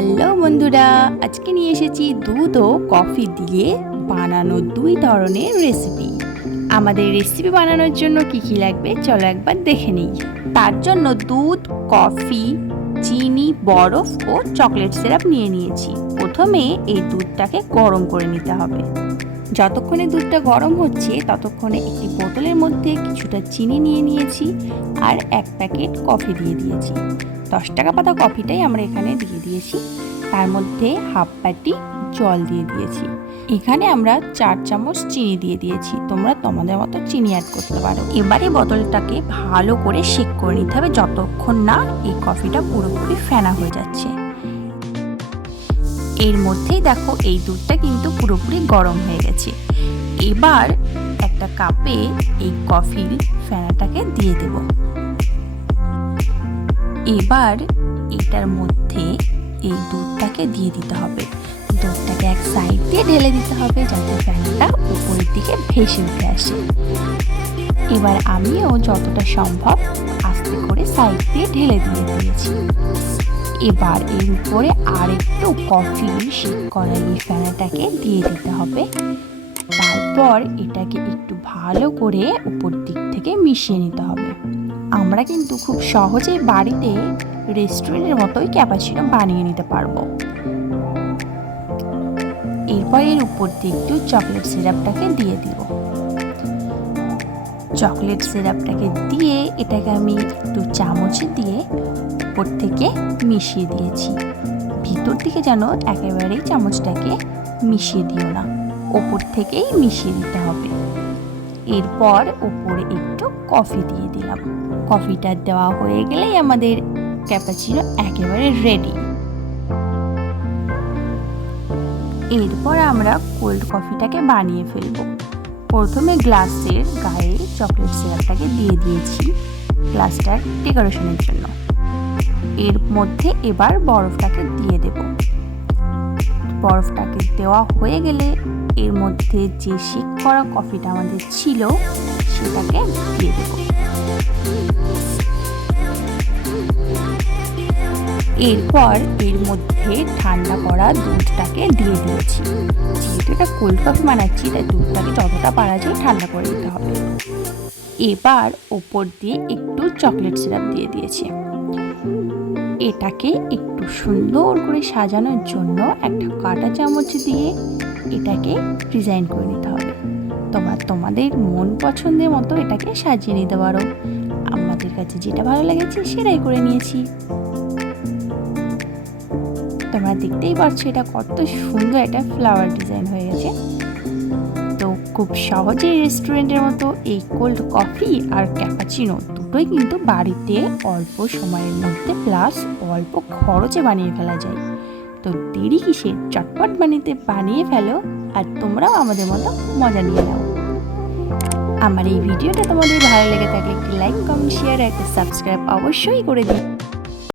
Hello বন্ধুরা, আজকে নিয়ে এসেছি দুধ ও কফি দিয়ে বানানো দুই ধরনের রেসিপি। আমাদের রেসিপি বানানোর জন্য কি কি লাগবে চলো একবার দেখে নিই। তার জন্য দুধ, কফি, চিনি, বরফ ও চকলেট সিরাপ নিয়ে নিয়েছি। প্রথমে এই দুধটাকে গরম করে নিতে হবে। যতক্ষণে দুধটা গরম হচ্ছে ততক্ষণে একটি বোতলের মধ্যে কিছুটা চিনি নিয়ে নিয়েছি আর 1 প্যাকেট কফি দিয়ে দিয়েছি। 10 টাকা পাতা কফিটাই আমরা এখানে দিয়ে দিয়েছি। তার মধ্যে হাফ বাটি জল দিয়ে দিয়েছি। এখানে আমরা 4 চামচ চিনি দিয়ে দিয়েছি। তোমরা তোমাদের মতো চিনি অ্যাড করতে পারো। এবারে বোতলটাকে ভালো করে শেক করে নিতে হবে যতক্ষণ না এই কফিটা পুরোপুরি ফেনা হয়ে যাচ্ছে। এর মধ্যেই দেখো এই দুধটা কিন্তু পুরোপুরি গরম হয়ে গেছে। এবার একটা কাপে এই কফির ফেনাটাকে দিয়ে দেব। এবার এটার মধ্যে এই দুধটাকে দিয়ে দিতে হবে। দুধটাকে এক সাইড দিয়ে ঢেলে দিতে হবে যাতে ফেনাটা উপরের দিকে ভেসে উঠে আসে। এবার আমিও যতটা সম্ভব আস্তে করে সাইড দিয়ে ঢেলে দিয়ে দিয়েছি। এবার এর উপরে আর একটু কফি শেক করা এই ফেনাটাকে দিয়ে দিতে হবে। তারপর এটাকে একটু ভালো করে উপর দিক থেকে মিশিয়ে নিতে হবে। আমরা কিন্তু খুব সহজেই বাড়িতে রেস্টুরেন্টের মতোই ক্যাপাচিনো বানিয়ে নিতে পারবো। এরপর এর উপর দিয়ে একটু চকলেট সিরাপটাকে দিয়ে দিব। চকলেট সিরাপটাকে দিয়ে এটাকে আমি একটু চামচে দিয়ে উপর থেকে মিশিয়ে দিয়েছি। ভিতর থেকে যেন একেবারেই চামচটাকে মিশিয়ে দিও না, ওপর থেকেই মিশিয়ে দিতে হবে। এরপর উপরে একটু কফি দিয়ে দিলাম। কফিটা দেওয়া হয়ে গেলেই আমাদের ক্যাপাচিনো একেবারে রেডি। এরপর আমরা কোল্ড কফিটাকে বানিয়ে ফেলবো। প্রথমে গ্লাসের গায়ে চকলেট সিরাপটাকে দিয়ে দিয়েছি গ্লাসটার ডেকোরেশনের জন্য। এর মধ্যে এবার বরফটাকে দিয়ে দেব। বরফটাকে দেওয়া হয়ে গেলে এর মধ্যে যে শেক করা কফিটা আমাদের ছিল সেটাকে দিয়ে দেব। এরপর এর মধ্যে ঠান্ডা করা দুধটাকে দিয়ে দিয়েছি। যেহেতু এটা কোল্ড কফি বানাচ্ছি তাই দুধটাকে যতটা পারা যায় ঠান্ডা করে দিতে হবে। এবার ওপর দিয়ে একটু চকলেট সিরাপ দিয়ে দিয়েছি। এটাকে একটু সুন্দর করে সাজানোর জন্য একটা কাঁটা চামচ দিয়ে এটাকে ডিজাইন করে নিতে হবে। তোমরা তোমাদের মন পছন্দের মতো এটাকে সাজিয়ে নিতে পারো। আমাদের কাছে যেটা ভালো লেগেছে সেটাই করে নিয়েছি। তোমরা দেখতেই পাচ্ছ এটা কত সুন্দর একটা ফ্লাওয়ার ডিজাইন হয়ে গেছে। তো খুব সহজেই রেস্টুরেন্টের মতো এই কোল্ড কফি আর ক্যাপাচিনো দুটোই কিন্তু বাড়িতে অল্প সময়ের মধ্যে প্লাস অল্প খরচে বানিয়ে ফেলা যায়। তো দেরি কিসের, চটপট বানিয়ে ফেলো আর তোমরাও আমাদের মতো মজা নিয়ে নাও। আমার এই ভিডিওটা তোমাদের ভালো লেগে থাকলে একটি লাইক, কমেন্ট, শেয়ার আর একটা সাবস্ক্রাইব অবশ্যই করে দিও।